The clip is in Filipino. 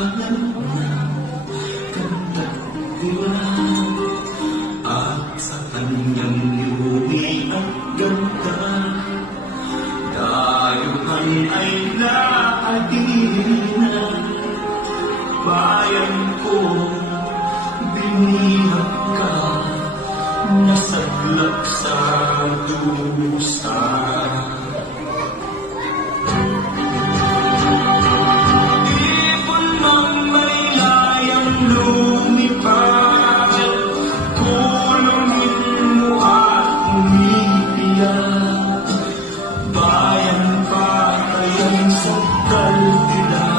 pangalan na ganda nila at sa kanyang yumi at ganda dayuhan ay naadina bayan ko binihag ka nasaglap sa dusa.